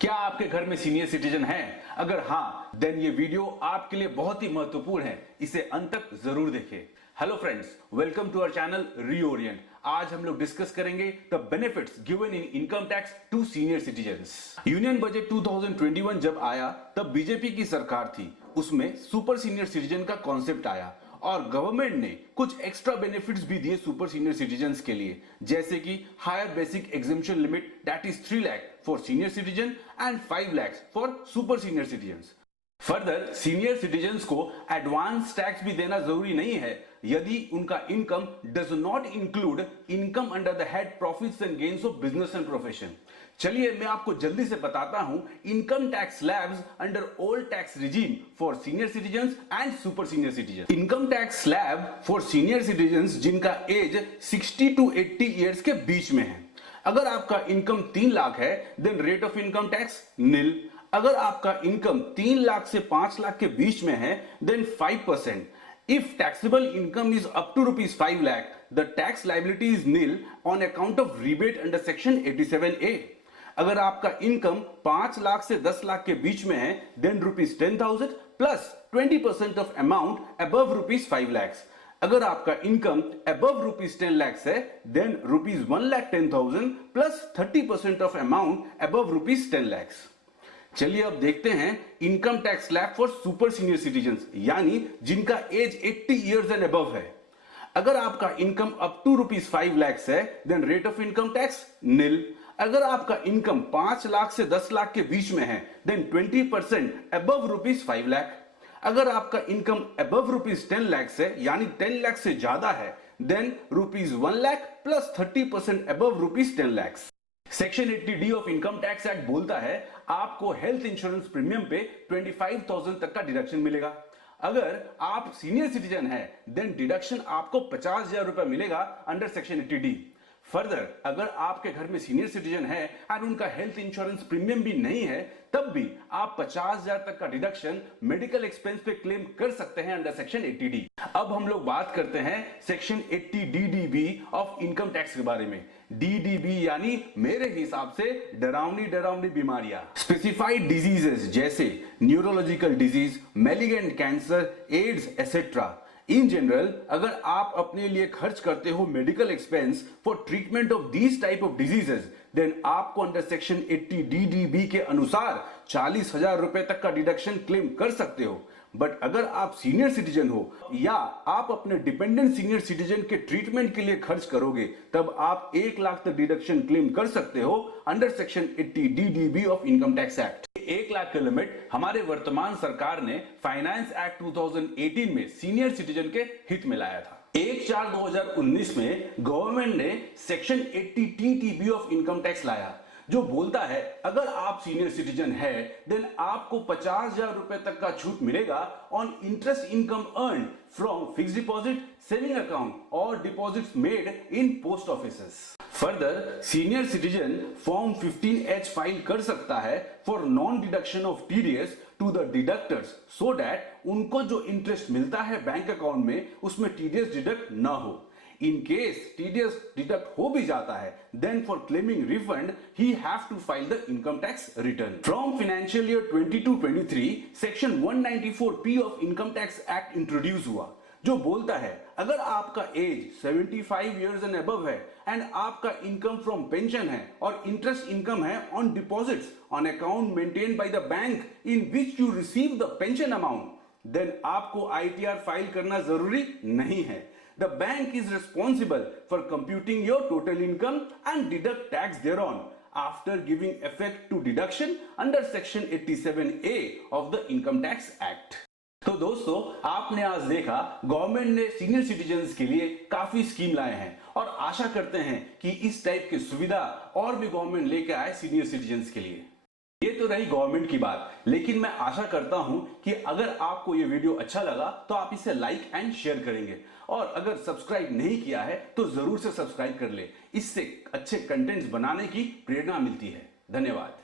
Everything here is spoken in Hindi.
क्या आपके घर में सीनियर सिटीजन है? अगर हाँ, देन ये वीडियो आपके लिए बहुत ही महत्वपूर्ण है, इसे अंत तक जरूर देखें। Hello friends, welcome to our channel Reorient. आज हम लोग डिस्कस करेंगे the benefits given in income tax to senior citizens. Union budget 2021 जब आया तब बीजेपी की सरकार थी, उसमें सुपर सीनियर सिटीजन का कॉन्सेप्ट आया और गवर्नमेंट ने कुछ एक्स्ट्रा बेनिफिट्स भी दिए सुपर सीनियर सिटीजन्स के लिए, जैसे कि higher basic exemption limit that is 3 lakh for senior citizen and 5 lakh for super senior citizens. Further senior citizens को एडवांस टैक्स भी देना जरूरी नहीं है यदि उनका income does not include income under the head profits and gains of business and profession. चलिए मैं आपको जल्दी से बताता हूं income tax slabs under old tax regime for senior citizens and super senior citizen. Income tax slab for senior citizens जिनका एज 60 टू 80 ईयर्स के बीच में है। अगर आपका इनकम 3 लाख है then rate of income tax nil. अगर आपका इनकम 3 लाख से 5 लाख के बीच में है then 5%। If taxable income is up to rupees 5 lakh, the tax liability is nil on account of rebate under section 87A. अगर आपका इनकम 5 लाख से 10 लाख के बीच में है then rupees 10,000 plus 20% of amount above rupees 5 lakhs. अगर आपका इनकम above rupees 10 lakhs है then rupees 1,10,000 plus 30% of amount above rupees 10 lakhs. चलिए अब देखते हैं income tax slab for super senior citizens, यानी जिनका एज 80 इयर्स एंड अबव है। अगर आपका income up to rupees 5 lakh है then rate of income tax nil. अगर आपका इनकम 5 लाख से 10 लाख के बीच में है देन 20% अबव रुपीज 5 लाख। अगर आपका इनकम अबव रुपीज 10 लाख है यानी 10 लाख से ज्यादा है than rupees 1 lakh plus 30% above rupees 10 lakh. Section 80D of income tax act बोलता है आपको हेल्थ इंश्योरेंस प्रीमियम पे 25,000 तक का डिडक्शन मिलेगा। अगर आप सीनियर सिटीजन है देन डिडक्शन आपको 50,000 रुपए मिलेगा अंडर सेक्शन 80D। फर्दर अगर आपके घर में सीनियर सिटीजन है और उनका हेल्थ इंश्योरेंस प्रीमियम भी नहीं है तब भी आप 50,000 तक का डिडक्शन मेडिकल एक्सपेंस पे क्लेम कर सकते हैं अंडर सेक्शन 80D। अब हम लोग बात करते हैं section 80DDB of income tax के बारे में। DDB यानी मेरे हिसाब से डरावनी बीमारियां, स्पेसिफाइड डिजीजेस जैसे neurological disease, malignant cancer, AIDS etcetera. In general अगर आप अपने लिए खर्च करते हो medical expense for treatment of these type of diseases then आपको अंडर सेक्शन 80DDB के अनुसार 40,000 रुपए तक का डिडक्शन क्लेम कर सकते हो। बट अगर आप सीनियर सिटीजन हो या आप अपने डिपेंडेंट सीनियर सिटीजन के ट्रीटमेंट के लिए खर्च करोगे तब आप 1 लाख तक डिडक्शन क्लेम कर सकते हो under section 80DDB of income tax act. 1 lakh का लिमिट हमारे वर्तमान सरकार ने फाइनेंस एक्ट 2018 में सीनियर सिटीजन के हित में लाया था। 1/4/2019 में गवर्नमेंट ने section 80TTB of income tax लाया जो बोलता है अगर आप सीनियर सिटीजन है देन आपको 50,000 रुपए तक का छूट मिलेगा on interest income earn from fix deposit, saving account और deposits made in post offices. Further senior citizen form 15H file कर सकता है for non deduction of TDS to the deductors so that उनको जो इंटरेस्ट मिलता है बैंक अकाउंट में उसमें TDS डिडक्ट ना हो। In case TDS deduct हो भी जाता है then for claiming refund he have to file the income tax return. From financial year 22-23 section 194P of income tax act introduce हुआ जो बोलता है अगर आपका एज 75 years and above है एंड आपका इनकम फ्रॉम पेंशन है और इंटरेस्ट इनकम है on deposits on account maintain by the bank in which you receive the pension amount then आपको ITR फाइल करना जरूरी नहीं है। The bank is responsible for computing your total income and deduct tax thereon after giving effect to deduction under section 87A of the Income Tax Act. तो दोस्तों आपने आज देखा गवर्नमेंट ने सीनियर सिटीजन्स के लिए काफी स्कीम लाए हैं और आशा करते हैं कि इस टाइप की सुविधा और भी गवर्नमेंट लेके आए सीनियर सिटीजन्स के लिए। ये तो रही गवर्नमेंट की बात, लेकिन मैं आशा करता हूं कि अगर आपको ये वीडियो अच्छा लगा तो आप इसे लाइक एंड शेयर करेंगे और अगर सब्सक्राइब नहीं किया है तो जरूर से सब्सक्राइब कर ले। इससे अच्छे कंटेंट्स बनाने की प्रेरणा मिलती है। धन्यवाद।